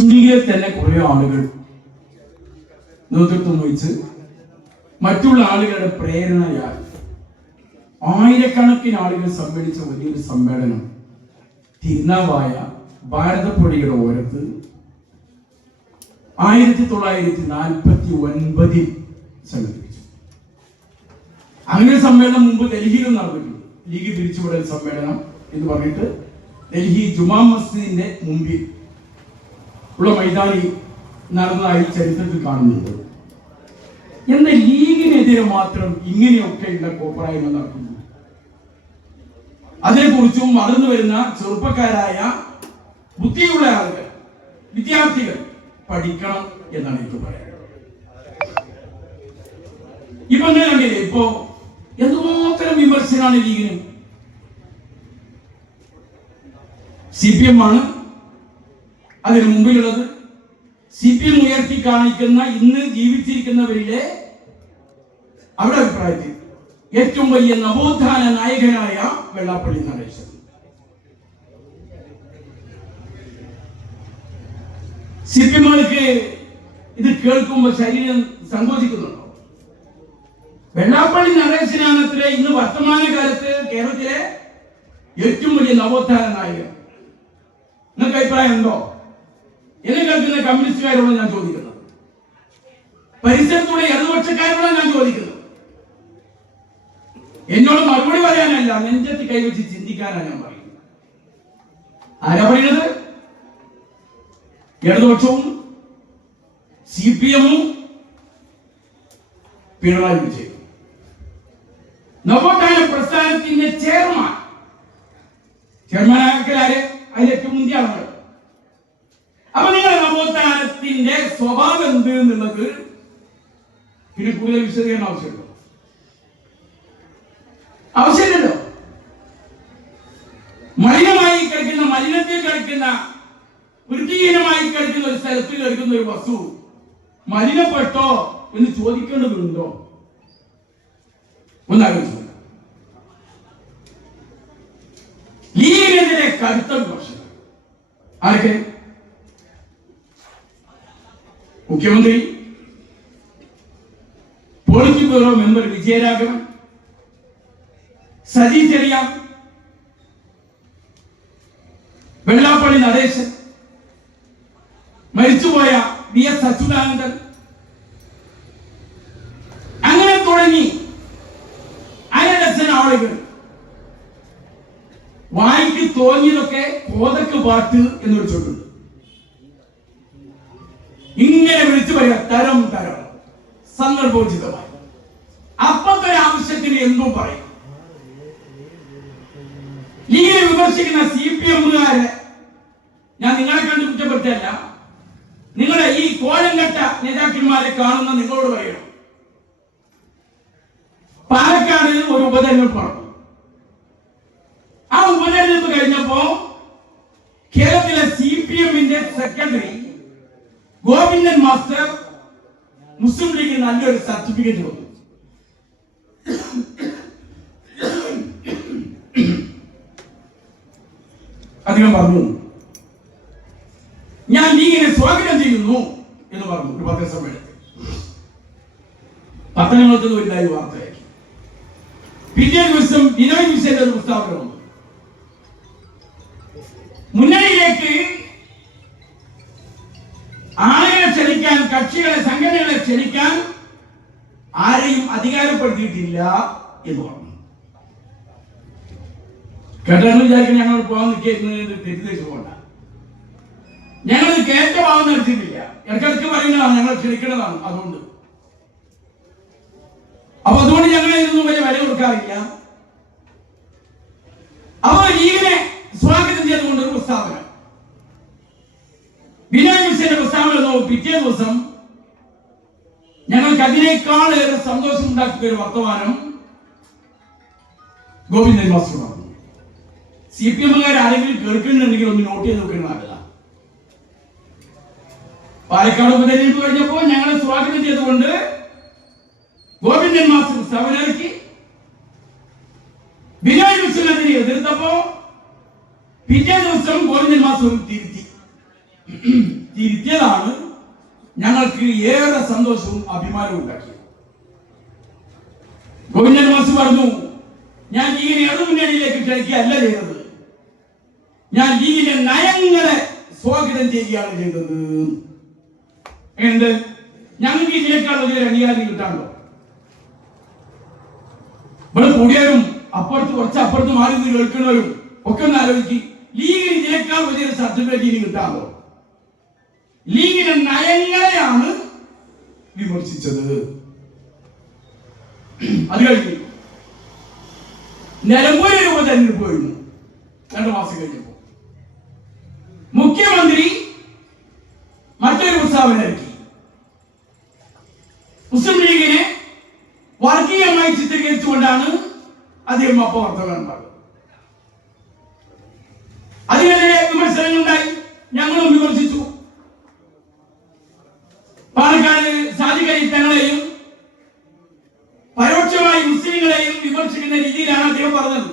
ഇന്ത്യയിൽ തന്നെ കുറെ ആളുകൾ നേതൃത്വം വഹിച്ച് മറ്റുള്ള ആളുകളുടെ പ്രേരണയാൽ ആയിരക്കണക്കിന് ആളുകൾ സമ്മേളിച്ച വലിയൊരു സമ്മേളനം തിരുനാവായ ഭാരതപ്പുഴയുടെ ഓരത്ത് 1949 സംഘടിപ്പിച്ചു. അങ്ങനെ സമ്മേളനം മുമ്പ് ഡൽഹിയിലും നടന്നിട്ടുണ്ട്. ലീഗ് പിരിച്ചുവിടൽ സമ്മേളനം എന്ന് പറഞ്ഞിട്ട് ഡൽഹി ജുമാ മസ്ജിദിന്റെ മുമ്പിൽ ഉള്ള മൈതാനി നടന്നതായി ചരിത്രത്തിൽ കാണുന്നുണ്ട്. എന്നാൽ ലീഗിനെതിരെ മാത്രം ഇങ്ങനെയൊക്കെയുള്ള കോപ്രായ്മ നടക്കുന്നു. അതിനെക്കുറിച്ചും വളർന്നു വരുന്ന ചെറുപ്പക്കാരായ ബുദ്ധിയുള്ള ആളുകൾ, വിദ്യാർത്ഥികൾ പഠിക്കണം എന്നാണ് എനിക്ക് പറയുന്നത്. ഇപ്പൊ അങ്ങനെ കണ്ടില്ലേ, ഇപ്പോ എന്തുമാത്രം വിമർശനമാണ് ലീഗിന്. CPM ആണ് അതിന് മുമ്പിലുള്ളത്. CPM ഉയർത്തി കാണിക്കുന്ന ഇന്ന് ജീവിച്ചിരിക്കുന്നവരിലെ അവരുടെ അഭിപ്രായത്തിൽ ഏറ്റവും വലിയ നവോത്ഥാന നായകനായ വെള്ളാപ്പള്ളി നടേശൻ. CPMകൾക്ക് ഇത് കേൾക്കുമ്പോൾ ശരീരം സങ്കോചിക്കുന്നുണ്ടോ? വെള്ളാപ്പള്ളി നടേശനാണത്രേ ഇന്ന് വർത്തമാനകാലത്ത് കേരളത്തിലെ ഏറ്റവും വലിയ നവോത്ഥാന നായകൻ. നിങ്ങൾക്ക് അഭിപ്രായം ഉണ്ടോ? എന്നെ കേൾക്കുന്ന കമ്മ്യൂണിസ്റ്റുകാരോട് ഞാൻ ചോദിക്കുന്നത്, പരിസരത്തുള്ള ഇടതുപക്ഷക്കാരോടാണ് ഞാൻ ചോദിക്കുന്നത്. എന്നോട് മറുപടി പറയാനല്ല, നെഞ്ചത്ത് കൈവച്ച് ചിന്തിക്കാനാണ് ഞാൻ പറയുന്നത്. ആരാ പറയുന്നത്? ഇടതുപക്ഷവും CPMഉം പിണറായി വിജയൻ. നവോത്ഥാന പ്രസ്ഥാനത്തിന്റെ ചെയർമാനാക്കലാര് അതിലേറ്റവും മുന്തിയ ആളുകൾ. അപ്പൊ നിങ്ങളുടെ നവോത്ഥാനത്തിന്റെ സ്വഭാവം എന്ത് എന്നുള്ളത് പിന്നെ കൂടുതൽ വിശദീകരണം ആവശ്യമില്ലല്ലോ. മലിനമായി കിടക്കുന്ന, മലിനത്തിൽ കിടക്കുന്ന, വൃത്തിഹീനമായി കിടക്കുന്ന ഒരു സ്ഥലത്ത് കിടക്കുന്ന ഒരു വസ്തു മലിനപ്പെട്ടോ എന്ന് ചോദിക്കേണ്ടതുണ്ടോ? ഒന്നാലോചിച്ചു. ലീഗിനെതിരെ കടുത്ത വിമർശനം. ആരൊക്കെ? മുഖ്യമന്ത്രി, politburo member Vijayaraghavan, Saji Cheriyan, Vellappally Natesan, മരിച്ചുപോയ VS അച്യുതാനന്ദൻ, അങ്ങനെ തുടങ്ങി അരഡസൻ ആളുകൾ. വായിക്ക് തോന്നിയതൊക്കെ കോതക്ക് പാട്ട് എന്നൊരു ചൊല്ലുണ്ട്. ഇങ്ങനെ വിളിച്ചു പറയുക തരം തരം സന്ദർഭോചിതമായി. അപ്പത്തെ ഒരു ആവശ്യത്തിന് എന്തും പറയും. ലീഗിനെ വിമർശിക്കുന്ന CPMകാരെ ഞാൻ നിങ്ങളെ കണ്ട് കുറ്റപ്പെടുത്തല്ല, നിങ്ങളെ ഈ കോലംകെട്ട നേതാക്കന്മാരെ കാണുന്ന നിങ്ങളോട് പറയണം. പാലക്കാട് ഒരു ഉപതെരഞ്ഞെടുപ്പ് നടന്നു. ആ ഉപതെരഞ്ഞെടുപ്പ് കഴിഞ്ഞപ്പോ കേരളത്തിലെ CPMന്റെ സെക്രട്ടറി ഗോവിന്ദൻ മാസ്റ്റർ മുസ്ലിം ലീഗ് നല്ലൊരു സർട്ടിഫിക്കറ്റ് കൊടുത്തു. അദ്ദേഹം പറഞ്ഞു, ഞാൻ ലീഗിനെ സ്വാഗതം ചെയ്യുന്നു എന്ന് പറഞ്ഞു ഒരു പത്രസമ്മേളനത്തിൽ. പത്രങ്ങൾക്ക് വലുതായി വാർത്തയാക്കി. പിറ്റേ ദിവസം ബിനോയ് വിശ്വന്റെ ഒരു പ്രസ്താവന വന്നു. മുന്നണിയിലേക്ക് ആളുകളെ ക്ഷണിക്കാൻ, കക്ഷികളെ, സംഘടനകളെ ക്ഷണിക്കാൻ ആരെയും അധികാരപ്പെടുത്തിയിട്ടില്ല എന്ന് പറഞ്ഞു. കേട്ടങ്ങൾ വിചാരിക്കുന്ന ഞങ്ങൾ പോകാൻ നിൽക്കുന്നത് തെറ്റിദ്ധരിച്ചു പോകണ്ട. ഞങ്ങൾ കയറ്റഭാവം നടത്തിയിട്ടില്ല. ഇടയ്ക്കിടയ്ക്ക് പറയുന്നതാണ്, ഞങ്ങൾ ക്ഷണിക്കുന്നതാണ്. അതുകൊണ്ട് ഞങ്ങൾ ഇതിനൊന്നും വലിയ വില കൊടുക്കാറില്ല. അപ്പോൾ ലീഗിനെ സ്വാഗതം ചെയ്തുകൊണ്ട് ഒരു പ്രസ്താവന, ബിനോയ് വിശ്വന്റെ പ്രസ്താവന പിറ്റേ ദിവസം ഞങ്ങൾക്ക് അതിനേക്കാൾ ഏറെ സന്തോഷം ഉണ്ടാക്കിയ ഒരു വർത്തമാനം ഗോവിന്ദൻ മാസ്റ്റർ പറഞ്ഞു. CPMകാർ ആരെങ്കിലും കേൾക്കുന്നുണ്ടെങ്കിൽ ഒന്ന് നോട്ട് ചെയ്ത് നോക്കുന്ന നല്ലതാണ്. പാലക്കാട് ഉപതെരഞ്ഞെടുപ്പ് കഴിഞ്ഞപ്പോൾ ഞങ്ങളെ സ്വാഗതം ചെയ്തുകൊണ്ട് ഗോവിന്ദൻ മാസ്റ്റർ പ്രസ്താവന ഇറക്കി. ബിനോയ് വിശ്വനെതിരെ എതിർത്തപ്പോ പിറ്റേ ദിവസം ഗോവിന്ദൻ മാസ്റ്റർ തിരുത്തി. തിരുത്തിയതാണ് ഞങ്ങൾക്ക് ഏറെ സന്തോഷവും അഭിമാനവും ഉണ്ടാക്കിയത്. ഗോവിന്ദൻ മാസ്റ്റർ പറഞ്ഞു, ഞാൻ ലീഗിനെ ഇടതുമുന്നണിയിലേക്ക് ക്ഷണിക്കുകയല്ല ചെയ്തത്, ഞാൻ ലീഗിന്റെ നയങ്ങളെ സ്വാഗതം ചെയ്യുകയാണ് ചെയ്തത്. എന്ത് ഞങ്ങൾക്ക് ഇതിനേക്കാൾ വലിയൊരു അംഗീകാരം കിട്ടാണ്ടോ? ഇവിടെ കൂടിയവരും അപ്പുറത്ത് കുറച്ച് അപ്പുറത്ത് മാറി നിന്ന് കേൾക്കുന്നവരും ഒക്കെ ഒന്ന് ആലോചിക്കും, ലീഗിന് ഇതിനേക്കാൾ വലിയൊരു സർട്ടിഫിക്കറ്റ് ഇനി കിട്ടാണ്ടോ? ലീഗിന്റെ നയങ്ങളെയാണ് വിമർശിച്ചത്. അത് കഴിഞ്ഞു നിലമ്പൂർ ഉപതെരഞ്ഞെടുപ്പ് കഴിഞ്ഞു. 2 മാസം കഴിഞ്ഞപ്പോ മുഖ്യമന്ത്രി മറ്റൊരു പ്രസ്താവന ഇറക്കി. മുസ്ലിം ലീഗിനെ വർഗീയമായി ചിത്രീകരിച്ചുകൊണ്ടാണ് അദ്ദേഹം വർത്തമാനം പറഞ്ഞത്. അതിനെതിരെ വിമർശനങ്ങളുണ്ടായി, ഞങ്ങളും വിമർശിച്ചു. പാലക്കാട് സാദിഖ് അലി തങ്ങളെയും പരോക്ഷമായി മുസ്ലിങ്ങളെയും വിമർശിക്കുന്ന രീതിയിലാണ് അദ്ദേഹം പറഞ്ഞത്.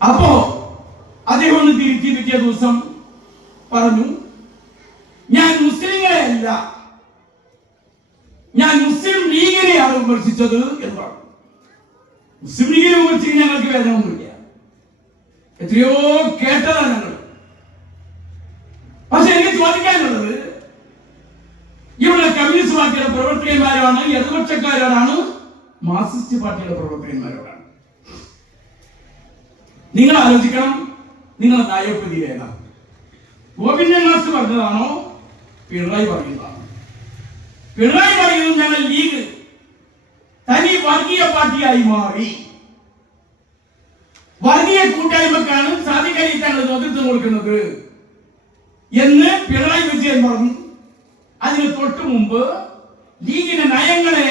അപ്പോ അദ്ദേഹം ഒന്ന് തിരുത്തി പിറ്റേ ദിവസം പറഞ്ഞു, ഞാൻ മുസ്ലിങ്ങളെയല്ല, ഞാൻ മുസ്ലിം ലീഗിനെയാണ് വിമർശിച്ചത് എന്ന് പറഞ്ഞു. മുസ്ലിം ലീഗിനെ വിമർശിക്കാൻ ഞങ്ങൾക്ക് വേദനയൊന്നുമില്ല, എത്രയോ കേട്ടതാണ് ഞങ്ങൾ. പക്ഷെ എനിക്ക് ചോദിക്കാനുള്ളത്, ഇവിടെ കമ്മ്യൂണിസ്റ്റ് പാർട്ടിയുടെ പ്രവർത്തകന്മാരാണ്, ഇടതുപക്ഷക്കാരോടാണ്, മാർക്സിസ്റ്റ് പാർട്ടിയുടെ പ്രവർത്തകന്മാരോടാണ്. നിങ്ങൾ ആലോചിക്കണം, നിങ്ങളുടെ നയപതി ഏതാണ്? ഗോവിന്ദൻ മാസ്റ്റർ പറഞ്ഞതാണോ പിണറായി പറയുന്നതാണോ? പിണറായി പറയുന്നത് ഞങ്ങൾ ലീഗ് തനി വർഗീയ പാർട്ടിയായി മാറി, വർഗീയ കൂട്ടായ്മക്കാണ് സാദിഖ് അലി തങ്ങൾ നേതൃത്വം കൊടുക്കുന്നത് എന്ന് പിണറായി വിജയൻ പറഞ്ഞു. അതിന് തൊട്ടു മുമ്പ് ലീഗിന്റെ നയങ്ങളെ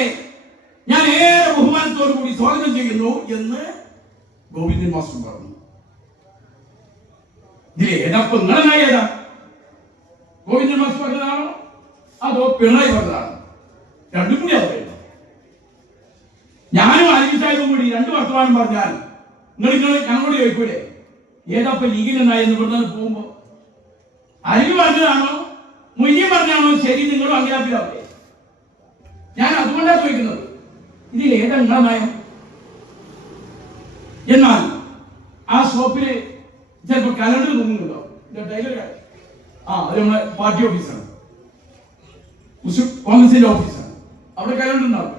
ഞാൻ ഏറെ ബഹുമാനത്തോടു കൂടി സ്വാഗതം ചെയ്യുന്നു എന്ന് ഗോവിന്ദൻ മാസ്റ്റർ പറഞ്ഞു. ഇതിലെ ഏതാപ്പം നിങ്ങളെ നയം ഏതാ? ഗോവിന്ദൻ മാസ്റ്റർ പറഞ്ഞതാണോ അതോ പിണറായി പറഞ്ഞതാണോ? രണ്ടും കൂടി അത്. ഞാനും അലി സാഹിബും കൂടി 2 വർത്തമാനം പറഞ്ഞാൽ നിങ്ങൾ ഞങ്ങളോട് ചോദിക്കൂലേ ഏതാപ്പം ലീഗിന്റെ നയം എന്ന് പറഞ്ഞാൽ പോകുമ്പോ അലി പറഞ്ഞതാണോ മുയ്യം പറഞ്ഞാണോ ശരി? നിങ്ങളും അംഗീകാരത്തിലാവേ? ഞാൻ അതുകൊണ്ടാണ് ചോദിക്കുന്നത്, ഇതിൽ ഏതാ നിങ്ങളെ നയം? എന്നാൽ ആ ഷോപ്പില് ചിലപ്പോ കലണ്ടർ തോന്നുന്നുണ്ടോ? അത് നമ്മുടെ പാർട്ടി ഓഫീസാണ്, കോൺഗ്രസിന്റെ ഓഫീസാണ്, അവിടെ കലണ്ടർ ഉണ്ടാവും.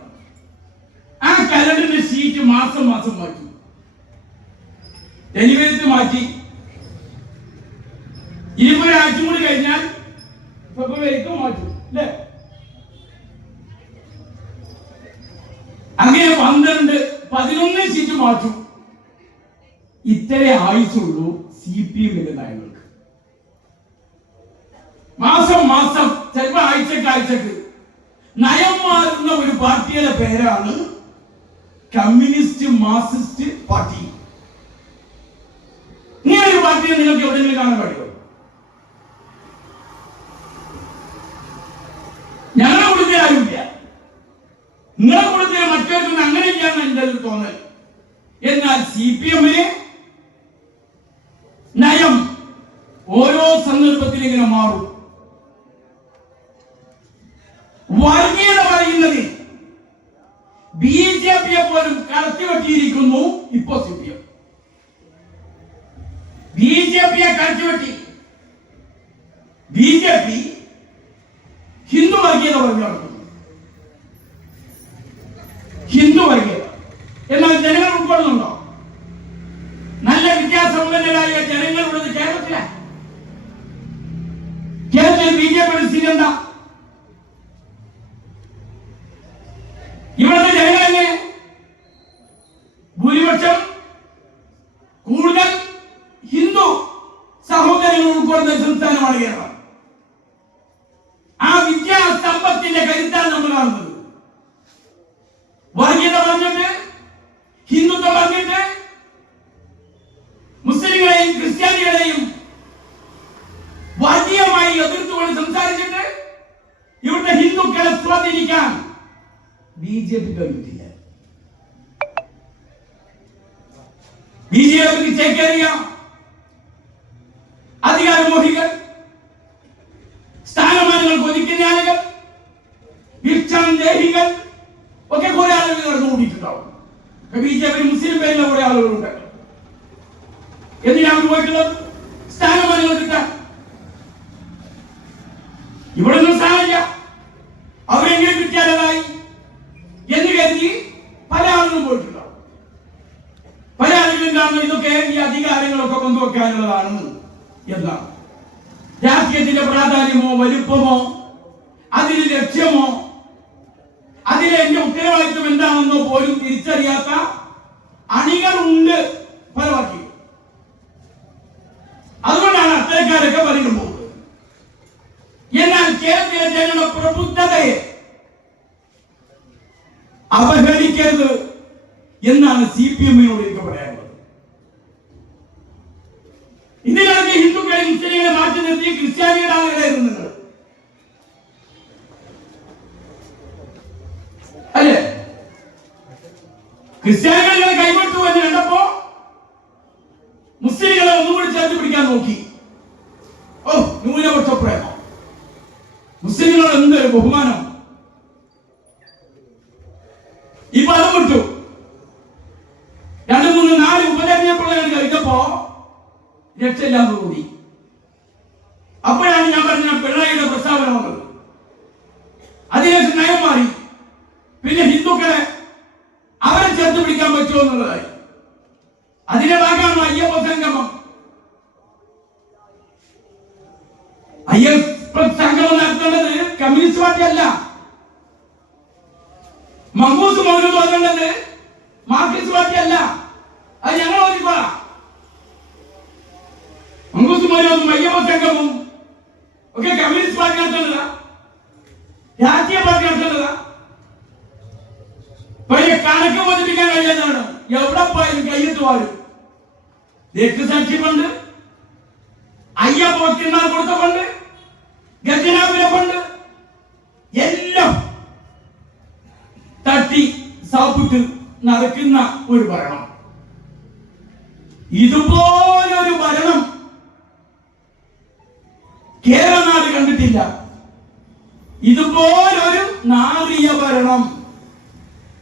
ആ കലണ്ടറിന്റെ ഷീറ്റ് മാസം മാസം മാറ്റി, ജനുവരിത്ത് മാറ്റി, ഇനിയിപ്പോ ഒരാഴ്ച കൂടി കഴിഞ്ഞാൽ ഫെബ്രുവരിക്ക് മാറ്റും അല്ലേ? അങ്ങനെ 12, 11 ഷീറ്റ് മാറ്റും. ഇത്രേ ആയുസുള്ളൂ CPM നയങ്ങൾക്ക്. മാസം മാസം ചിലപ്പോ ആഴ്ചക്ക് നയം മാറുന്ന ഒരു പാർട്ടിയുടെ പേരാണ് കമ്മ്യൂണിസ്റ്റ് മാർക്സിസ്റ്റ് പാർട്ടി. ഇങ്ങനെ ഒരു പാർട്ടിയെ നിങ്ങൾക്ക് എവിടെയെങ്കിലും കാണാൻ കഴിയുമോ? ഞങ്ങളെ കൊടുത്തേ ആരുമില്ല, നിങ്ങളെ കൊടുത്തേ മറ്റൊരു അങ്ങനെ ഇല്ലാന്ന് എന്റെ ഒരു തോന്നൽ. എന്നാൽ CPM നയം ഓരോ സന്ദർഭത്തിൽ ഇങ്ങനെ മാറും. വർഗീയത പറയുന്നത് BJP പോലും കടത്തിവെട്ടിയിരിക്കുന്നു. ഇപ്പോ CPM BJP കടത്തിവെട്ടി. BJP ഹിന്ദു വർഗീയത പറഞ്ഞു നടക്കുന്നു, ഹിന്ദു വർഗീയത. എന്നാൽ ജനങ്ങൾ ഉൾക്കൊള്ളുന്നുണ്ടോ? നല്ല വിദ്യാസമ്പന്നരായ ജനങ്ങളുള്ളത് കേരളത്തിലാണ്. കേരളത്തിൽ BJP സ്ഥിതി എന്താ? ഇവിടുത്തെ ജനങ്ങൾ എങ്ങനെ? ഭൂരിപക്ഷം കൂടുതൽ ഹിന്ദു സഹോദരങ്ങൾ ഉൾക്കൊള്ളുന്ന സംസ്ഥാനമാണ് കേരളം. ആ വിദ്യാസമ്പത്തിന്റെ കരുത്താണ് നമ്മൾ കാണുന്നത്. വർഗീയത പറഞ്ഞിട്ട്, ഹിന്ദുത്വം പറഞ്ഞിട്ട്, മുസ്ലിങ്ങളെയും ക്രിസ്ത്യാനികളെയും വർഗീയമായി എതിർത്തുകൊണ്ട് സംസാരിച്ചിട്ട് ഇവിടുത്തെ ഹിന്ദുക്കളെ സ്വാധീനിക്കാൻ BJP കഴിയില്ല. BJP ചേക്കേറിയ അധികാരമോഹികൾ ആഗ്രഹങ്ങൾ കൊതിക്കുന്ന ആളുകൾ, ഭിക്ഷാന്തേഹികൾ ഒക്കെ കുറെ ആളുകൾ നടന്നുകൂടിയിട്ടുണ്ടാവും. BJP മുസ്ലിം പേരിലെ കുറെ ആളുകളുണ്ട്. എന്തിനാണ് പോയിട്ടുള്ളത്? സ്ഥാനമാനങ്ങൾ കിട്ടാൻ. ഇവിടെ ഒന്നും സ്ഥാനമില്ല, അവരെങ്കിലും കിട്ടിയാലതായി എന്ന് കരുതി പല ആളുകളും പോയിട്ടുണ്ടാവും. പല ആളുകളും കാണുന്നത് ഇതൊക്കെ ഈ അധികാരങ്ങളൊക്കെ പങ്കുവെക്കാനുള്ളതാണ് എന്നാണ്. രാഷ്ട്രീയത്തിന്റെ പ്രാധാന്യമോ വലുപ്പമോ അതിന് ലക്ഷ്യമോ അതിലെ എന്റെ ഉത്തരവാദിത്വം എന്താണെന്നോ പോലും തിരിച്ചറിയാത്ത അണികളുണ്ട് പല പാർട്ടികൾ. അതുകൊണ്ടാണ് അത്തരക്കാരൊക്കെ പറയുമ്പോൾ. എന്നാൽ കേരളത്തിലെ ജനങ്ങളുടെ പ്രബുദ്ധതയെ അവഹേളിക്കരുത് എന്നാണ് CPM-നോട് എനിക്ക് പറയാനുള്ളത്. ഇതിനകത്ത് ഹിന്ദുക്കളെ മുസ്ലിങ്ങളെ മാറ്റി നിർത്തി ക്രിസ്ത്യാനിയുടെ ആളുകളായിരുന്നു നിങ്ങൾ, അല്ലേ? ക്രിസ്ത്യാനികളെ കൈവിട്ടു എന്ന് കണ്ടപ്പോ മുസ്ലിങ്ങളെ ഒന്നുകൂടി ചേർത്ത് പിടിക്കാൻ നോക്കി. ഓ, ന്യൂനപക്ഷ പ്രേമം, മുസ്ലിങ്ങളോട് എന്തൊരു ബഹുമാനം. ഇപ്പൊ അത് വിട്ടു. 2, 3, 4 ഉപതെരഞ്ഞെടുപ്പുകൾ കഴിഞ്ഞപ്പോ രക്ഷയില്ലാതെ കൂടി. അപ്പോഴാണ് ഞാൻ പറഞ്ഞ പിണറായിയുടെ പ്രസ്താവന വന്നത്. അതിനുശേഷം നയം മാറി. പിന്നെ ഹിന്ദുക്കളെ അവരെ ചേർത്ത് പിടിക്കാൻ പറ്റുമോ എന്നുള്ളതായി. അതിന്റെ ഭാഗമാണ് അയ്യപ്പ സംഗമം. അയ്യപ്പ സംഗമം നടത്തേണ്ടത് കമ്മ്യൂണിസ്റ്റ് പാർട്ടി അല്ല. മങ്കൂസ് മൗലൂദ് വന്നിട്ടുള്ളത് മാർക്സിസ്റ്റ് പാർട്ടി അല്ല. അത് ഞങ്ങൾ ഓർക്കോളാം. മങ്കൂസ് മൗലൂദും അയ്യപ്പ സംഗമവും ഒക്കെ കമ്മ്യൂണിസ്റ്റ് പാർട്ടി നടത്തേണ്ടതാ, രാഷ്ട്രീയ പാർട്ടി നടത്തേണ്ടതാ. കണക്ക് ബോധിപ്പിക്കാൻ കഴിയുന്നതാണ്. എവിടെ പോയാലും കയ്യിട്ട് വാഴും. രക്തസാക്ഷി ഫണ്ട്, അയ്യപ്പ ഭക്തന്മാർ കൊടുത്ത ഫണ്ട്, ഖജനാവിലെ ഫണ്ട് എല്ലാം തട്ടി സാപ്പിട്ട് നടക്കുന്ന ഒരു ഭരണം. ഇതുപോലൊരു ഭരണം കേരളനാട് കണ്ടിട്ടില്ല. ഇതുപോലൊരു നാറിയ ഭരണം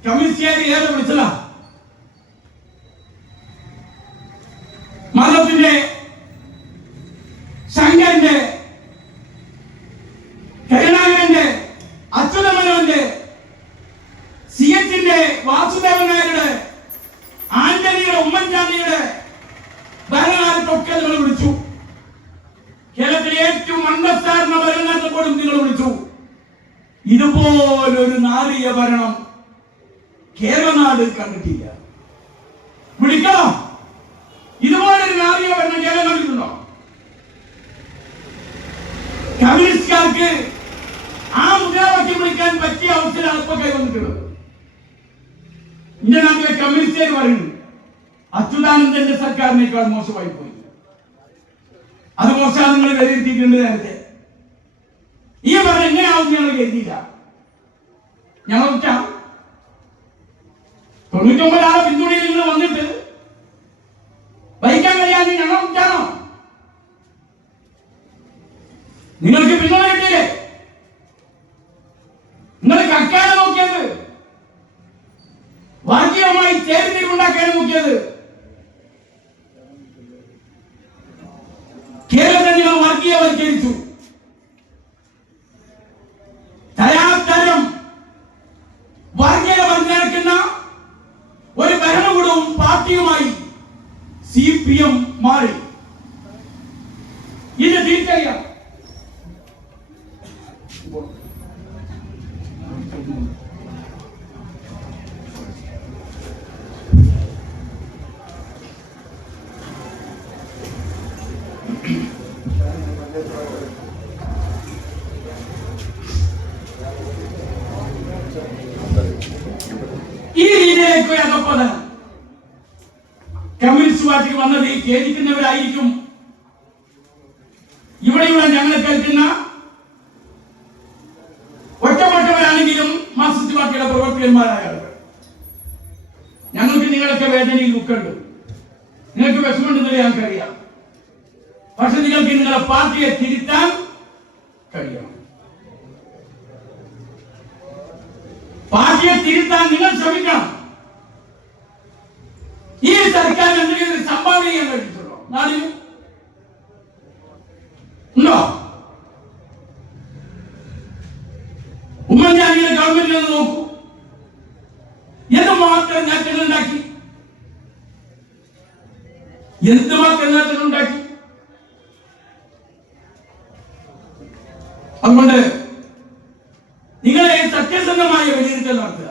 കമ്മ്യൂണിസ്റ്റുകാർ ഏറെ വിളിച്ചതാ. മതത്തിന്റെ, ശങ്കരന്റെ, കരുണാകരന്റെ, അച്യുതമേനോന്റെ, CH-ന്റെ, വാസുദേവൻ നായരുടെ, ആന്റണിയുടെ, ഉമ്മൻചാണ്ടിയുടെ ഭരണകാലത്തൊക്കെ നിങ്ങൾ വിളിച്ചു. കേരളത്തിലെ ഏറ്റവും അന്തസ്സാർന്ന ഭരണകാലത്തോടും നിങ്ങൾ വിളിച്ചു. ഇതുപോലൊരു നാറിയ ഭരണം കേരളനാട് കണ്ടിട്ടില്ല. വിളിക്കണം. ഇതുപോലൊരു നാറിയ ഭരണം കേരളം കണ്ടിട്ടുണ്ടോ? കമ്മ്യൂണിസ്റ്റുകാർക്ക് ആ മുദ്രാവാക്യം വിളിക്കാൻ പറ്റിയ അവസരമാണ് ഇപ്പൊ കൈവന്നിട്ടുള്ളത്. ഇന്ത്യ നാട്ടിലെ കമ്മ്യൂണിസ്റ്റുകാർ പറയുന്നു അച്യുതാനന്ദന്റെ സർക്കാരിനേക്കാൾ മോശമായി പോയി. അത് മോശമാണ് നിങ്ങൾ വിലയിരുത്തിയിട്ടുണ്ട് നേരത്തെ. ഈ ഭരണം എങ്ങനെയാവും ഞങ്ങൾ കരുതിയില്ല. ഞങ്ങൾ 99 ആളെ പിന്തുണയിൽ നിങ്ങൾ വന്നിട്ട് ഭരിക്കാൻ കഴിയാതെ ഞങ്ങൾ വിട്ടാണോ? നിങ്ങൾക്ക് പിന്തുണ കിട്ടിയില്ലേ? നിങ്ങൾ കക്കാനെ നോക്കിയത്, വർഗീയമായി ചേർന്നിട്ടുണ്ടാക്കാൻ നോക്കിയത്. കേരളത്തെ നിങ്ങൾ വർഗീയവൽക്കരിച്ചു. തരാതരം വർഗീയത പറഞ്ഞിറക്കുന്ന ഒരു ഭരണകൂടവും പാർട്ടിയുമായി CPM മാറി. ഇത് തിരിച്ചറിയാം. ഈ രീതിയിലേക്ക് അകപ്പതനം കമ്മ്യൂണിസ്റ്റ് പാർട്ടിക്ക് വന്നത് ഈ ഖേദിക്കുന്നവരായിരിക്കും. ഇവിടെയുള്ള ഞങ്ങളെ കേൾക്കുന്ന ഒറ്റപ്പെട്ടവരാണെങ്കിലും മാർക്സിസ്റ്റ് പാർട്ടിയുടെ പ്രവർത്തകന്മാരായ ആളുകൾ, ഞങ്ങൾക്ക് നിങ്ങളൊക്കെ വേദനയിൽ ദുഃഖമുണ്ട്, നിങ്ങൾക്ക് വിഷമമുണ്ടെന്ന് ഞങ്ങൾക്കറിയാം. പക്ഷെ നിങ്ങൾക്ക് നിങ്ങളുടെ പാർട്ടിയെ തിരുത്താൻ കഴിയണം. പാർട്ടിയെ തിരുത്താൻ നിങ്ങൾ ശ്രമിക്കണം. ഈ സർക്കാർ എന്തെങ്കിലും സംഭാവന ചെയ്യാൻ കഴിഞ്ഞിട്ടുണ്ടോ നാടിന്? ഉണ്ടോ? ഉമ്മൻചാണ്ടിയുടെ ഗവൺമെന്റിൽ നിന്ന് നോക്കൂ, എന്തുമാത്രം നേട്ടങ്ങൾ ഉണ്ടാക്കി, എന്തുമാത്രം നേട്ടങ്ങൾ ഉണ്ടാക്കി. അതുകൊണ്ട് നിങ്ങളെ സത്യസന്ധമായ വിലയിരുത്തൽ നടത്തുക.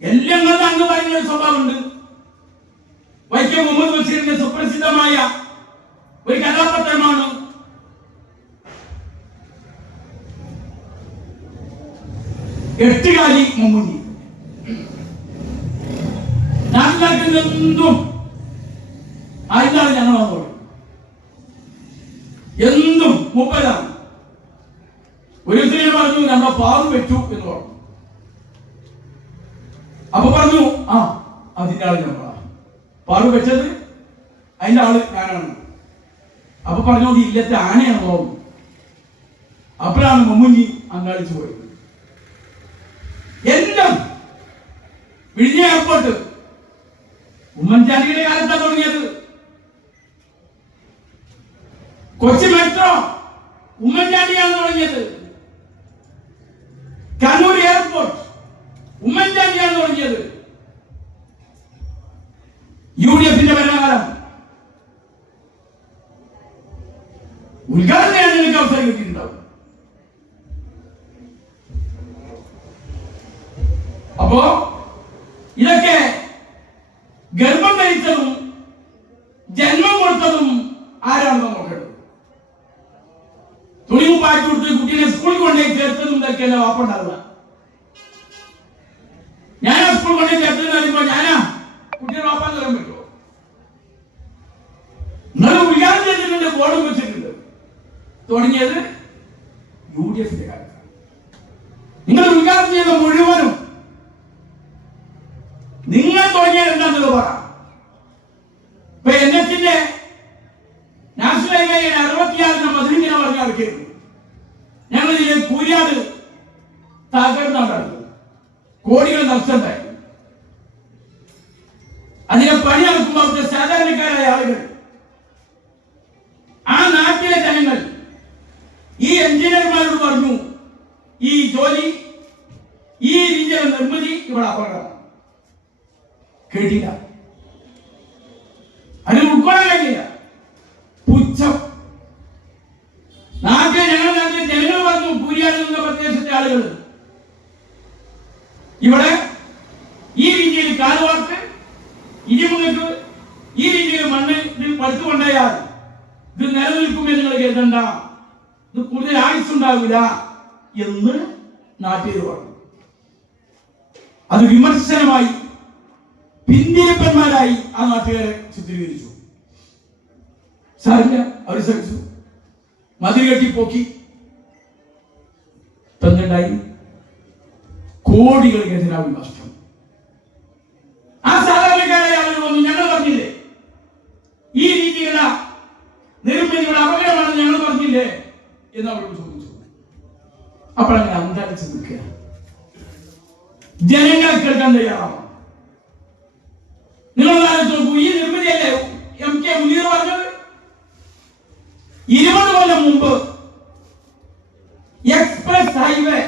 എല്ലാം അങ്ങ് പറയുന്ന സ്വഭാവമുണ്ട്. വൈക്കം മുഹമ്മദ് ബഷീറിന്റെ സുപ്രസിദ്ധമായ ഒരു കഥാപാത്രമാണ് എട്ടുകാലി മമ്മൂഞ്ഞി. നാട്ടിലാക്കുന്നതെന്തും ആയിട്ടാണ് ഞങ്ങൾ വന്നോളൂ, എന്തും മുപ്പതാണ്. ഒരു സ്ത്രീ പറഞ്ഞു നമ്മളെ പാറു വെച്ചു എന്ന് പറഞ്ഞു. അപ്പൊ പറഞ്ഞു ആ അതിന്റെ ആള് നമ്മളാ പാറു വെച്ചത്, അതിന്റെ ആള് ഞാനാണ്. അപ്പൊ പറഞ്ഞു അത് ഇല്ലത്തെ ആനയാണ് തോന്നുന്നു. അപ്പോഴാണ് മമ്മൂഞ്ഞി അങ്കാളിച്ചു പോയത്. എല്ലാം വിഴിഞ്ഞ എയർപോർട്ട് ഉമ്മൻചാണ്ടിയുടെ കാലത്താണ് തുടങ്ങിയത്. കൊച്ചി മെട്രോ ഉമ്മൻചാണ്ടിയാണ് തുടങ്ങിയത്. കണ്ണൂർ എയർപോർട്ട് ഉമ്മൻചാണ്ടിയാണ് തുടങ്ങിയത്. UDFന്റെ ഭരണകാലം ഉദ്ഘാടനം ചെയ്യാൻ നിങ്ങൾക്ക് അവസരം കിട്ടിയിട്ടുണ്ടാവും. അപ്പോ ഇതൊക്കെ ഗർഭം ധരിച്ചതും ജന്മം കൊടുത്തതും ആരാണെന്ന് നോക്കേണ്ടത്. തുണിയും പാറ്റി കൊടുത്ത് കുട്ടീനെ സ്കൂളിൽ കൊണ്ടുപോയി ചേർത്തതും ഇതൊക്കെയല്ല വാപ്പുണ്ടാവുക. ഞാനാ സ്കൂൾ കൊണ്ടുപോയി ചേർത്തതെന്ന് പറയുമ്പോ ഞാനാ കുട്ടിയെ വാപ്പാൻ തരാൻ പറ്റുമോ? നിങ്ങൾ ഉദ്ഘാടനം ചെയ്തിട്ടുണ്ട്, ബോർഡും വെച്ചിട്ടുണ്ട്. തുടങ്ങിയത് UDFന്റെ കാലത്താണ്. നിങ്ങൾ ഉദ്ഘാടനം ചെയ്ത മുഴുവനും നിങ്ങൾ തുടങ്ങിയത് എന്താണെന്നുള്ളത് പറ. ഇപ്പൊ NHന്റെ നാഷണൽ ഹൈവേയുടെ 66 മധുരിങ്ങനെ പറഞ്ഞ ആൾക്കാരുണ്ട്. ഞങ്ങൾ ഇതിലെ കൂരിയാട് തകർന്നാണ് കോടികൾ നഷ്ടമുണ്ടായി. അതിനെ പണി നടക്കുമ്പോൾ അവിടുത്തെ സാധാരണക്കാരായ ആളുകൾ, ആ നാട്ടിലെ ജനങ്ങൾ ഈ എഞ്ചിനീയർമാരോട് പറഞ്ഞു ഈ ജോലി, ഈ രീതിയിലുള്ള നിർമ്മിതി ഇവിടെ അപകടമാണ്. കേട്ടില്ല, അതിന് ഉൾക്കൊള്ളാൻ കഴിയില്ല. പുച്ഛം. നാട്ടിലെ ജനങ്ങൾ പറഞ്ഞു, കൂരിയാട് എന്ന പ്രദേശത്തെ ആളുകൾ ഇവിടെ ഈ രീതിയിൽ കാലുവാർക്ക് ഇടിമുഖത്ത് ഈ രീതിയിൽ മണ്ണ് ഇതിൽ പടുത്തുകൊണ്ടായാൽ ഇത് നിലനിൽക്കുമെന്ന് നിങ്ങൾ കരുതണ്ട, ഇത് കൂടുതൽ ആയുസ്സുണ്ടാവില്ല എന്ന് നാട്ടിൽ പറഞ്ഞു. അത് വിമർശനമായി പിന്തിരിപ്പന്മാരായി ആ നാട്ടുകാരെ ചിത്രീകരിച്ചു. സാരില്ല, അവർ ശ്രമിച്ചു, മതിൽ കെട്ടി പൊക്കി. തന്നുണ്ടായി കോടികൾ ഖജനാവിൽ നഷ്ടം. ആ സാധാരണക്കാരായ ആളുകൾ വന്നു, ഞങ്ങൾ പറഞ്ഞില്ലേ ഈ രീതിയിലുള്ള നിർമ്മിതിയുടെ അപകടമാണെന്ന് ഞങ്ങൾ പറഞ്ഞില്ലേ എന്ന് അവരോട് ചോദിച്ചു. അപ്പോഴങ്ങനെ അന്തരിച്ച് നിൽക്കുക. ജനങ്ങൾ കേൾക്കാൻ തയ്യാറാണ്. നിങ്ങൾ നോക്കൂ, ഈ നിർമ്മിതിയല്ലേ MK മുനീർ പറഞ്ഞത്? 20 കൊല്ലം മുമ്പ് എക്സ്പ്രസ് ഹൈവേ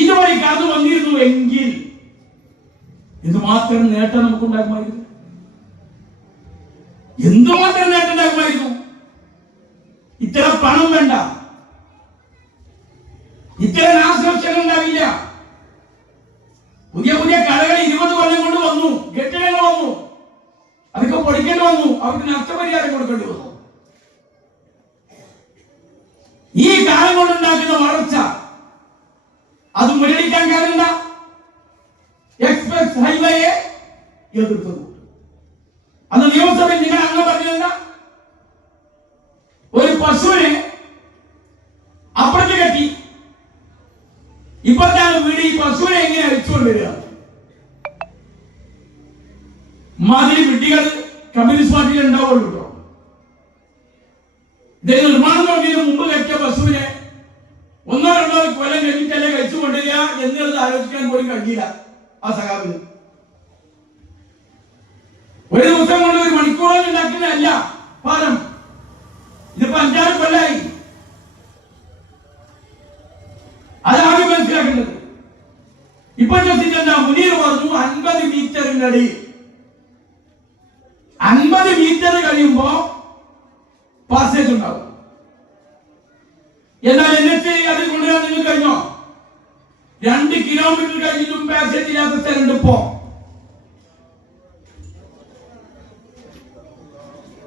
ഇതുവഴി കടന്നു വന്നിരുന്നു എങ്കിൽ എന്തുമാത്രം നേട്ടം നമുക്കുണ്ടാകുമായിരുന്നു, എന്തുമാത്രം നേട്ടം ഉണ്ടാകുമായിരുന്നു. ഇത്ര പണം വേണ്ട, ഇത്ര നാശനഷ്ടങ്ങൾ ഉണ്ടാവില്ല. പുതിയ പുതിയ കടകൾ 20 കൊല്ലം കൊണ്ട് വന്നു, കെട്ടിടങ്ങൾ വന്നു, അതൊക്കെ പൊളിക്കേണ്ടി വന്നു, അവർക്ക് നഷ്ടപരിഹാരം കൊടുക്കേണ്ടി വന്നു. ഈ കാലം കൊണ്ടുണ്ടാക്കുന്ന വളർച്ച അത് മുരടിക്കാൻ കാരണം എക്സ്പ്രസ് ഹൈവേയെ എതിർത്തത്. അന്ന് നിയമസഭയിൽ നിങ്ങൾ അങ്ങനെ പറഞ്ഞിരുന്ന ഒരു പശുവിനെ അപ്പുറത്ത് കെട്ടി ഇപ്പുറത്താണ് വീട്. ഈ പശുവിനെ എങ്ങനെ അഴിച്ചുകൊണ്ടുവരിക? മാതിരി വിഡ്ഢികൾ കമ്മ്യൂണിസ്റ്റ് പാർട്ടിയിൽ ഉണ്ടാവുള്ളൂ കേട്ടോ. ഇത് നിർമ്മാണം തുടങ്ങിയതിന് മുമ്പ് കെട്ടിയ പശുവിനെ 1 or 2 കൊല്ലം കഴിഞ്ഞിട്ടല്ലേ കഴിച്ചു കൊണ്ടുവരിക? എന്നുള്ളത് ആലോചിക്കാൻ പോലും കഴിയില്ല ആ സഖാവിന്. ഒരു ദിവസം കൊണ്ട് ഒരു മണിക്കൂറോളം ഉണ്ടാക്കുന്നതല്ല പാലം. ഇതിപ്പോ 5-6 കൊല്ലായി. അതാണ് മനസ്സിലാക്കേണ്ടത്. ഇപ്പൊ എന്താ മുനീർ പറഞ്ഞു 50 മീറ്ററിനടി 50 മീറ്റർ കഴിയുമ്പോ പാസേജ് ഉണ്ടാവും. എന്നാൽ എന്നിട്ട് അത് കൊണ്ടുവരാൻ നിങ്ങൾ കഴിഞ്ഞോ? 2 കിലോമീറ്റർ കഴിഞ്ഞിട്ടും പാസേജ് ഇല്ലാത്ത സ്ഥലമുണ്ട്. ഇപ്പോ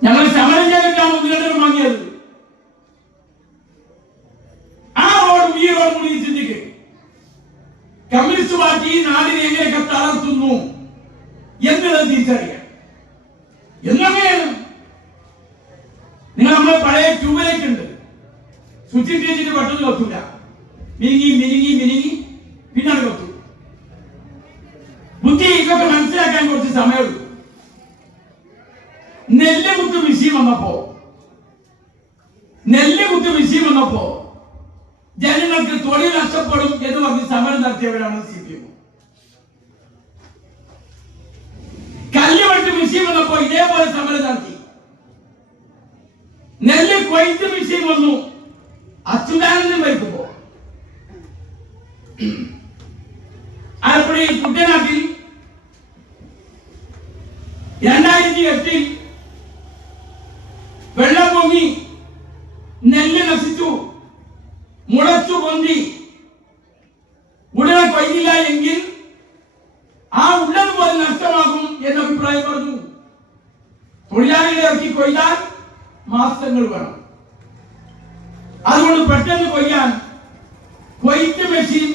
ഞങ്ങൾ സമരം ചെയ്തിട്ടാണ് നിരന്തരം വാങ്ങിയത്. ആ റോഡും ഈ റോഡും കൂടി ചിന്തിക്ക്. കമ്മ്യൂണിസ്റ്റ് പാർട്ടി നാടിനെ എങ്ങനെയൊക്കെ തളർത്തുന്നു എന്നുള്ളത് തിരിച്ചറിയാം. എന്നൊക്കെയാണ് നിങ്ങൾ നമ്മളെ പഴയ ട്യൂബിലേക്ക് ഉണ്ട് സ്വിച്ച് ഇട്ടിട്ട് പെട്ടെന്ന് കത്തൂല. മിനിങ്ങി മിനിങ്ങി മിനിങ്ങി പിന്നാണ് കത്തു. ബുദ്ധി ഇതൊക്കെ മനസ്സിലാക്കാൻ കുറച്ച് സമയമുള്ളൂ. നെല്ല് കുത്ത് മിഷീൻ വന്നപ്പോ ജനങ്ങൾക്ക് തൊഴിൽ നഷ്ടപ്പെടും എന്ന് പറഞ്ഞ് സമരം നടത്തിയവരാണ് CPM. കല്ലുവെട്ട് മിഷീൻ വന്നപ്പോ ഇതേപോലെ സമരം നടത്തി. നെല്ല് കൊയ്ത്ത് മിഷീൻ വന്നു അച്യുതാനന്ദൻ മരിക്കുമ്പോ. ആലപ്പുഴയിൽ കുട്ടനാട്ടിൽ 2008 വെള്ളം പൊങ്ങി നെല്ല് നശിച്ചു, മുളച്ചു പൊന്തി. ഉടനെ കൊയ്യില്ല എങ്കിൽ ആ ഉള്ളതുപോലെ നഷ്ടമാകും എന്ന അഭിപ്രായം പറഞ്ഞു. തൊഴിലാളികളെ ഇറക്കി കൊയ്യാൻ മാസങ്ങൾ വേണം. അതുകൊണ്ട് പെട്ടെന്ന് കൊയ്യാൻ കൊയ്ത്ത് മെഷീൻ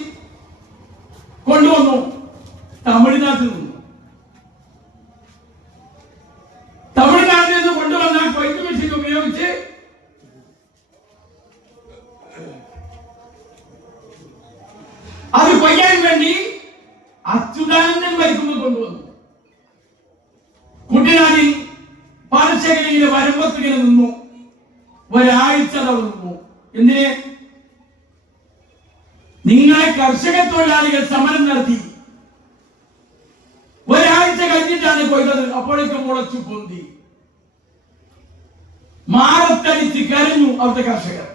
കൊണ്ടുവന്നു തമിഴ്നാട്ടിൽ നിന്ന്. തമിഴ്നാട്ടിൽ നിന്ന് കൊണ്ടുവന്ന കൊയ്ത്ത് മെഷീൻ ഉപയോഗിച്ച് അത് കൊയ്യാൻ വേണ്ടി അച്യുതാനന്ദൻ മരിക്കുമ്പോൾ കൊണ്ടുവന്നു. കുട്ടനാടിൽ പാടശേഖരയിലെ വരമ്പത്തിങ്ങനെ നിന്നു. ഒരാഴ്ച നിന്നു. എന്തിനെ? നിങ്ങളെ കർഷക തൊഴിലാളികൾ സമരം നടത്തി. ഒരാഴ്ച കഴിഞ്ഞിട്ടാണ് കൊയ്തത്. അപ്പോഴേക്കും മുളച്ചു പൊന്തി, മാറത്തടിച്ച് കരഞ്ഞു അവിടുത്തെ കർഷകർ.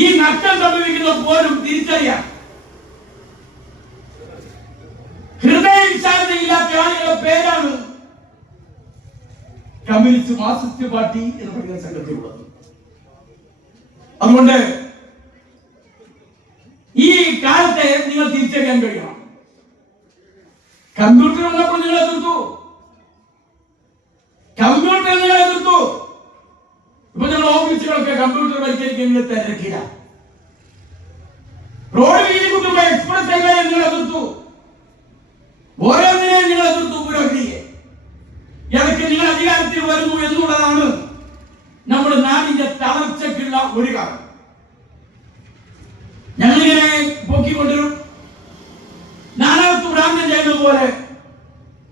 ഈ നഷ്ടം സംഭവിക്കുന്നത് പോലും തിരിച്ചറിയാൻ ഹൃദയ വിശാലതയില്ലാത്ത ആളുകളുടെ പേരാണ് കമ്മ്യൂണിസ്റ്റ് മാർക്സിസ്റ്റ് പാർട്ടി എന്ന് പറയുന്ന സംഘത്തിലുള്ളത്. അതുകൊണ്ട് ഈ കാലത്തെ നിങ്ങൾ തിരിച്ചറിയാൻ കഴിയണം. കമ്പ്യൂട്ടർ വന്നപ്പോൾ നിങ്ങൾ എതിർത്തു. ഇപ്പൊ ഞങ്ങൾ ഓഫീസുകളൊക്കെ കമ്പ്യൂട്ടർ വൽക്കരിക്കുന്നത് തിരക്കില്ല. റോഡ് വീതി കുത്തുമ്പോ എക്സ്പ്രസ് ഹൈവേ നിങ്ങൾ എതിർത്തു. ഓരോന്നിനെയും നിങ്ങൾ എതിർത്തു. പുരോഗതിയെ ഇടയ്ക്ക് നിങ്ങൾ അധികാരത്തിൽ വരുന്നു എന്നുള്ളതാണ് നമ്മുടെ നാടിന്റെ തളർച്ചയ്ക്കുള്ള ഒരു കാരണം. ഞങ്ങളിങ്ങനെ പൊക്കിക്കൊണ്ടിരും. നാനാത്തു ഭ്രാന്തൻ ചെയ്യുന്നത് പോലെ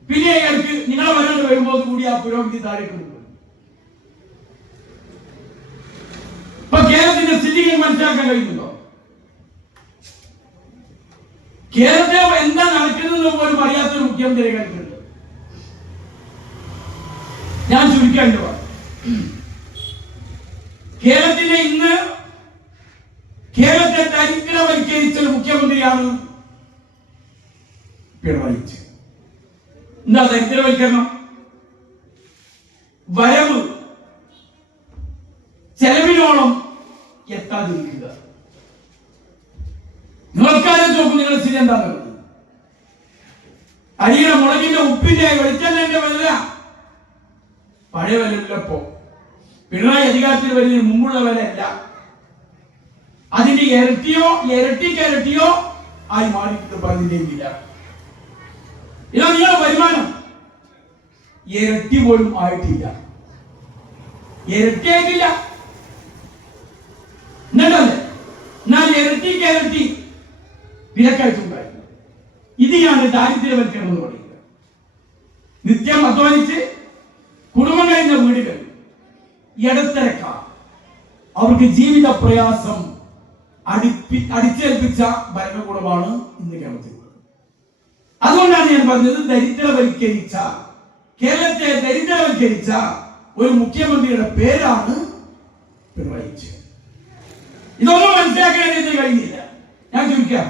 പിന്നെ ഇടയ്ക്ക് നിങ്ങളെ വരാണ്ട് വരുമ്പോൾ കൂടി ആ പുരോഗതി താഴേക്ക് പോകും. ഇപ്പൊ കേരളത്തിന്റെ സ്ഥിതികൾ മനസ്സിലാക്കാൻ കഴിയുന്നുണ്ടോ? കേരളത്തിൽ എന്താ നടക്കുന്നതെന്ന് പോലും അറിയാത്തൊരു മുഖ്യമന്ത്രിയെ കണ്ടിട്ടുണ്ട്. ഞാൻ ചുരുക്കേണ്ടി കേരളത്തിലെ ഇന്ന് കേരളത്തെ ദരിദ്രവൽക്കരിച്ച മുഖ്യമന്ത്രിയാണ് പിണറായി വിജയൻ. എന്താ ദരിദ്രവൽക്കരണം? വരവ് ചെലവിനോളം എത്താതിരിക്കുക. നിങ്ങൾക്കാരും നോക്കും നിങ്ങളുടെ സ്ഥിതി എന്താണെന്ന്. അരിയുടെ മുളകിന്റെ ഉപ്പിന്റെ വെളിച്ചെണ്ണന്റെ വില പഴയ വിലയില്ലപ്പോ. പിണറായി അധികാരത്തിൽ വരുന്നതിന് മുമ്പുള്ള വിലയല്ല. അതിന്റെ ഇരട്ടിയോ ഇരട്ടിക്കരട്ടിയോ ആയി മാറിയിട്ട് പറഞ്ഞിട്ടേയും ഇല്ല. ഇതാ നിങ്ങളുടെ വരുമാനം ഇരട്ടി പോലും ആയിട്ടില്ല. ഇരട്ടിയായിട്ടില്ല. എന്നല്ലേ? എന്നാൽ ഇരട്ടിക്കരട്ടി വിലക്കയറ്റുണ്ടായി. ഇതിനാണ് ദാരിദ്ര്യവൽക്കരണം എന്ന് പറയുന്നത്. നിത്യം അധ്വാനിച്ച് കുടുംബം കഴിഞ്ഞ വീടുകൾ ഇടത്തിരക്കാർ, അവർക്ക് ജീവിത പ്രയാസം അടിച്ചേൽപ്പിച്ച ഭരണകൂടമാണ് ഇന്ന് കേരളത്തിൽ. അതുകൊണ്ടാണ് ഞാൻ പറഞ്ഞത്, ദരിദ്രവൽക്കരിച്ച കേരളത്തെ ദരിദ്രവൽക്കരിച്ച ഒരു മുഖ്യമന്ത്രിയുടെ പേരാണ് പിണറായി വിജയൻ. ഇതൊന്നും മനസ്സിലാക്കേണ്ടത് കഴിഞ്ഞില്ല. ഞാൻ ചോദിക്കാം,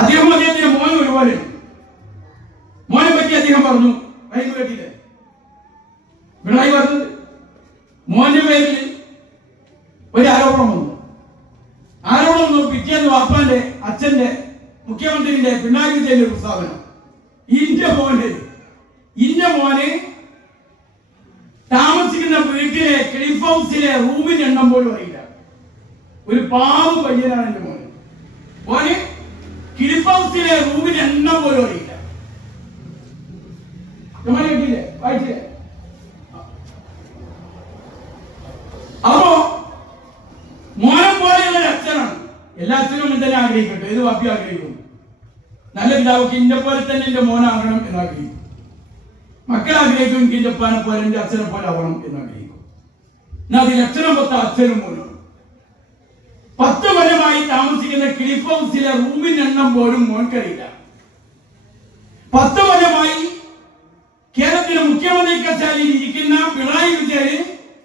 അദ്ദേഹത്തിന്റെ മോൻ ഒരുപോലെ, മോനെ പറ്റി അദ്ദേഹം പറഞ്ഞു, കഴിഞ്ഞു കേട്ടില്ലേ പിണറായി പറഞ്ഞത്? മോന്റെ പേരിൽ ഒരു ആരോപണം വന്നു. പിറ്റേന്ന് വാപ്പാന്റെ അച്ഛന്റെ മുഖ്യമന്ത്രിയുടെ പിണറായി വിജയന്റെ ഒരു പ്രസ്താവന, ഇന്ന മോനെ താമസിക്കുന്ന വീട്ടിലെ ക്ലിഫ് ഹൗസിലെ റൂമിന്റെ എണ്ണം പോലും അറിയില്ല. ഒരു പാവം പയ്യനാണ് എന്റെ മോന് ക്ലിഫ് ഹൗസിലെ റൂമിന്റെ എണ്ണം പോലും അറിയില്ല. കേട്ടില്ലേ? വായിച്ചില്ലേ? അപ്പോ മോനെ പോലെയുള്ള ഒരു അച്ഛനാണ്. എല്ലാ അച്ഛനും തന്നെ ആഗ്രഹിക്കട്ടെ, ഏത് വാപ്പി ആഗ്രഹിക്കും? നല്ല പിതാവൊക്കെ ഇന്നെ പോലെ തന്നെ എന്റെ മോനാകണം എന്നാഗ്രഹിക്കും. മക്കൾ ആഗ്രഹിക്കും എനിക്ക് എന്റെ അപ്പാനെ പോലെ എന്റെ അച്ഛനെ പോലെ ആവണം എന്നാഗ്രഹിക്കും. എന്നാൽ അതിൽ അച്ഛനും പത്ത അച്ഛനും മോനും 10 കൊല്ലമായി താമസിക്കുന്ന ക്ലിഫ് ഹൗസിലെ റൂമിന്റെ എണ്ണം പോലും മോൻക്കറിയില്ല. 10 കൊല്ലമായി കേരളത്തിലെ മുഖ്യമന്ത്രി കസേരയിൽ ഇരിക്കുന്ന പിണറായി വിജയന്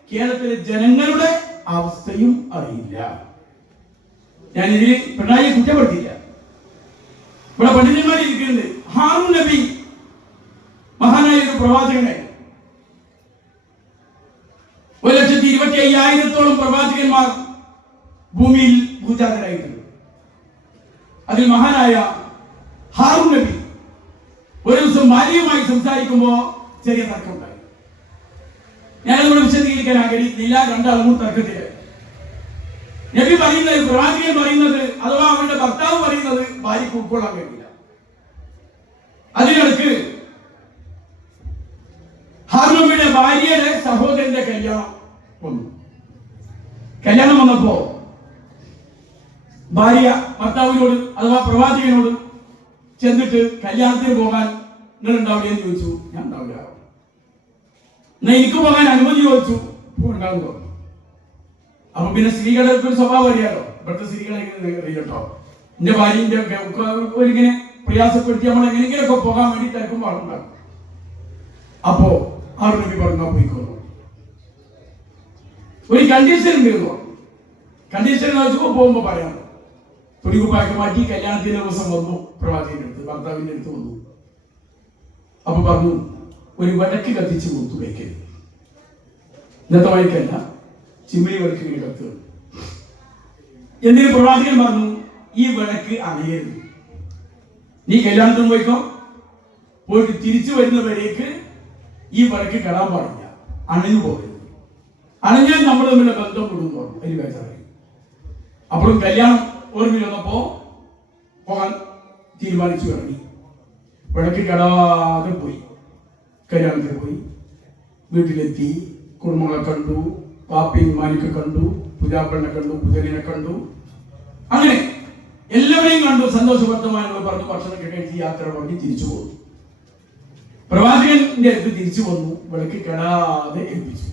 കേരളത്തിലെ ജനങ്ങളുടെ അവസ്ഥയും അറിയില്ല. ഞാൻ ഇതിൽ പിണറായിയെ കുറ്റപ്പെടുത്തില്ല. ഇവിടെ പണ്ഡിതന്മാർ ഇരിക്കുന്നത്. ഹാറൂൻ നബി മഹാനായ ഒരു പ്രവാചകനായിരുന്നു. 1,25,000-ഓളം പ്രവാചകന്മാർ ഭൂമിയിൽ ഭൂജാതരായിട്ടുണ്ട്. അതിൽ മഹാനായ ഹാറൂൻ നബി ഒരു ദിവസം ഭാര്യയുമായി സംസാരിക്കുമ്പോ ചെറിയ തർക്കമുണ്ടായി. ഞാനതുകൊണ്ട് വിശദീകരിക്കാൻ ആഗ്രഹിക്കുന്നില്ല. രണ്ടാളും തർക്കത്തില് നബി പറയുന്നത്, പ്രവാചകൻ പറയുന്നത്, അഥവാ അവരുടെ ഭർത്താവ് പറയുന്നത് ഭാര്യയ്ക്ക് ഉൾക്കൊള്ളാൻ കഴിയില്ല. അതിനിടക്ക് ഹാറൂൻ നബിയുടെ ഭാര്യയുടെ സഹോദരന്റെ കല്യാണം വന്നു. കല്യാണം വന്നപ്പോ ഭാര്യ ഭർത്താവിനോട് അഥവാ പ്രവാചകനോട് ചെന്നിട്ട് കല്യാണത്തിന് പോകാൻ നിങ്ങൾ ഉണ്ടാവില്ല എന്ന് ചോദിച്ചു. ഞാൻ ഉണ്ടാവില്ല. എന്നാ എനിക്ക് പോകാൻ അനുമതി ചോദിച്ചു. പോകണ്ടെന്ന് പറഞ്ഞു. അപ്പൊ പിന്നെ സ്ത്രീകളുടെ ഒരു സ്വഭാവം അറിയാലോ. ഇവിടുത്തെ സ്ത്രീകളെ അറിയട്ടോ, എന്റെ ഭാര്യന്റെ ഒരിങ്ങനെ പ്രയാസപ്പെടുത്തി നമ്മൾ എങ്ങനെയെങ്കിലൊക്കെ പോകാൻ വേണ്ടി തിരക്കുമ്പോൾ ആളുണ്ടാകും. അപ്പോ ഹാറൂൻ നബി പറഞ്ഞു, പോയിക്കോളൂ, ഒരു കണ്ടീഷൻ ഉണ്ട്. കണ്ടീഷൻ വെച്ചപ്പോ പോകുമ്പോ പറയാം. തുണികുപ്പായൊക്കെ മാറ്റി കല്യാണത്തിന്റെ ദിവസം വന്നു. പ്രവാചകന്റെ അടുത്ത്, ഭർത്താവിന്റെ അടുത്ത് വന്നു. അപ്പൊ പറഞ്ഞു, ഒരു വിളക്ക് കത്തിച്ച് കൊടുത്തു വയ്ക്കരുത്. ഇന്നത്തെ വഴിക്കല്ല, ചിമ്മിനി വിളക്ക് ഇങ്ങനെ കത്തുക. എന്തിനു? പ്രവാചകൻ പറഞ്ഞു, ഈ വിളക്ക് അണയരുത്. നീ കല്യാണത്തിന് പോയിക്കോ, പോയിട്ട് തിരിച്ചു വരുന്നവരേക്ക് ഈ വിളക്ക് കെടാൻ പാടില്ല, അണഞ്ഞു പോകരുത്. അണഞ്ഞാൽ നമ്മൾ തമ്മിലുള്ള ബന്ധം കൊടുക്കുന്നു. അതിന് ബേജാറായി. അപ്പോഴും കല്യാണം ഓർമ്മയിൽ വന്നപ്പോ പോകാൻ തീരുമാനിച്ചു. ഇറങ്ങി വിളക്ക് കെടാതെ പോയി. കല്യാണത്തിന് പോയി. വീട്ടിലെത്തി. കുടുംബങ്ങളെ കണ്ടു, പാപ്പിയും മാനിക്കെ കണ്ടു, പുജാപ്പണ്ണെ കണ്ടു, പുജലിനെ കണ്ടു. അങ്ങനെ എല്ലാവരെയും കണ്ടു. സന്തോഷവർത്തമാനങ്ങൾ പറഞ്ഞു. ഭക്ഷണമൊക്കെ കഴിച്ച് യാത്ര വേണ്ടി തിരിച്ചു പോകുന്നു. പ്രവാചകന്റെ അടുത്ത് തിരിച്ചു വന്നു. വിളക്ക് കെടാതെ ഏൽപ്പിച്ചു.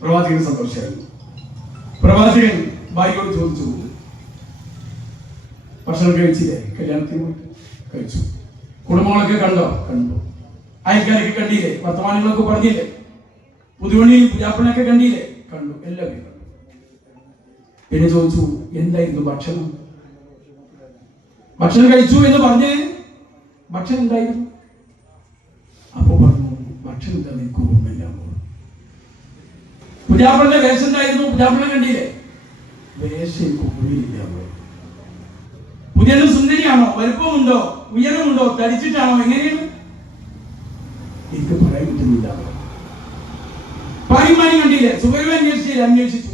പ്രവാചകൻ സന്തോഷമായിരുന്നു. പ്രവാചകൻ ഭാര്യയോട് ചോദിച്ചു, ഭക്ഷണം കഴിച്ചില്ലേ? കല്യാണത്തിന് കഴിച്ചു. കുടുംബങ്ങളൊക്കെ കണ്ടോ? കണ്ടു. അയൽക്കാരൊക്കെ കണ്ടില്ലേ? വർത്തമാനങ്ങളൊക്കെ പറഞ്ഞില്ലേ? പുതുവണി പുജാപ്പണൊക്കെ കണ്ടില്ലേ? കണ്ടു. എല്ലാവരും കണ്ടു. പിന്നെ ചോദിച്ചു, എന്തായിരുന്നു ഭക്ഷണം? ഭക്ഷണം കഴിച്ചു എന്ന് പറഞ്ഞ് ഭക്ഷണം എന്തായിരുന്നു? അപ്പൊ പറഞ്ഞു, ഭക്ഷണം എന്താ എനിക്ക് ഓർമ്മയില്ല. പുജാപ്പണന്റെ വേഷം എന്തായിരുന്നു? പുജാപ്പണം കണ്ടില്ലേ? വേഷം എനിക്ക് ഓർമ്മയില്ല. പുതിയനും സുന്ദരിയാണോ? വലുപ്പമുണ്ടോ? ഉയരമുണ്ടോ? തടിച്ചിട്ടാണോ? എങ്ങനെയാണ്? എനിക്ക് പറയാൻ പറ്റുന്നില്ല. പാരിമാനി കണ്ടില്ലേ? സുഖം അന്വേഷിച്ചില്ല. അന്വേഷിച്ചു.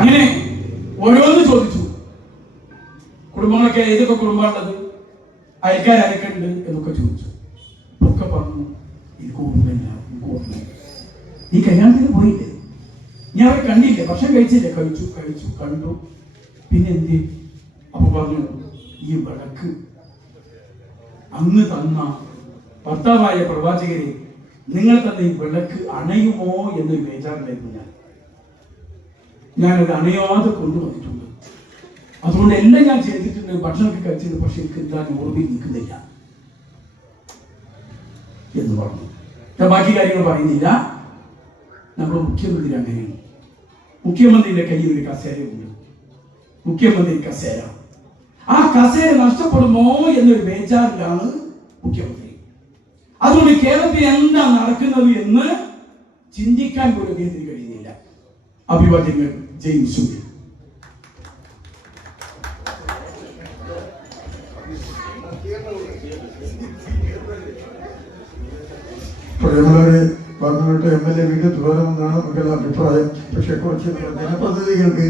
അങ്ങനെ ഓരോന്ന് ചോദിച്ചു. കുടുംബങ്ങളൊക്കെ ഏതൊക്കെ കുടുംബമാണുള്ളത്, അയൽക്കാരൊക്കെ ഉണ്ട് എന്നൊക്കെ ചോദിച്ചു. ഒക്കെ പറഞ്ഞു, എനിക്ക് ഓർമ്മയില്ല. നീ കല്യാണത്തിന് പോയില്ലേ? ഞാൻ അവരെ കണ്ടില്ല, ഭക്ഷണം കഴിച്ചില്ല, കഴിച്ചു കണ്ടു. പിന്നെ എന്ത്? അപ്പൊ പറഞ്ഞു, ഈ വിളക്ക് അന്ന് തന്ന ഭർത്താവായ പ്രവാചകരെ, നിങ്ങൾ തന്ന ഈ വിളക്ക് അണയുമോ എന്നൊരു ബേജാറിലായിരുന്നു ഞാനത് അണയാതെ കൊണ്ടുവന്നിട്ടുണ്ട്. അതുകൊണ്ട് എല്ലാം ഞാൻ ചെയ്തിട്ടുണ്ട്, ഭക്ഷണമൊക്കെ കഴിച്ചിട്ടുണ്ട്, പക്ഷെ എനിക്ക് എന്താ ഓർമ്മയിൽ നിൽക്കുന്നില്ല എന്ന് പറഞ്ഞു. ഞാൻ ബാക്കി കാര്യങ്ങൾ പറയുന്നില്ല. നമ്മുടെ മുഖ്യമന്ത്രി അങ്ങനെയാണ്. മുഖ്യമന്ത്രിയുടെ കയ്യിൽ ഒരു കസേരയുണ്ട്, മുഖ്യമന്ത്രി കസേര. ആ കസേര നഷ്ടപ്പെടുമോ എന്നൊരു ബേജാറിലാണ് മുഖ്യമന്ത്രി. അതുകൊണ്ട് കേരളത്തിൽ എന്താ നടക്കുന്നത് എന്ന് ചിന്തിക്കാൻ പോലും അദ്ദേഹത്തിന് കഴിയുന്നില്ല. അഭിവാദ്യങ്ങൾ. ജെയിംസ്. പ്രിയമുള്ളവരെ, പറഞ്ഞിട്ട് MLA വീണ്ടും തുടരുമെന്നാണ് നമുക്കെല്ലാം അഭിപ്രായം. പക്ഷെ കുറച്ച് ജനപ്രതിനിധികൾക്ക്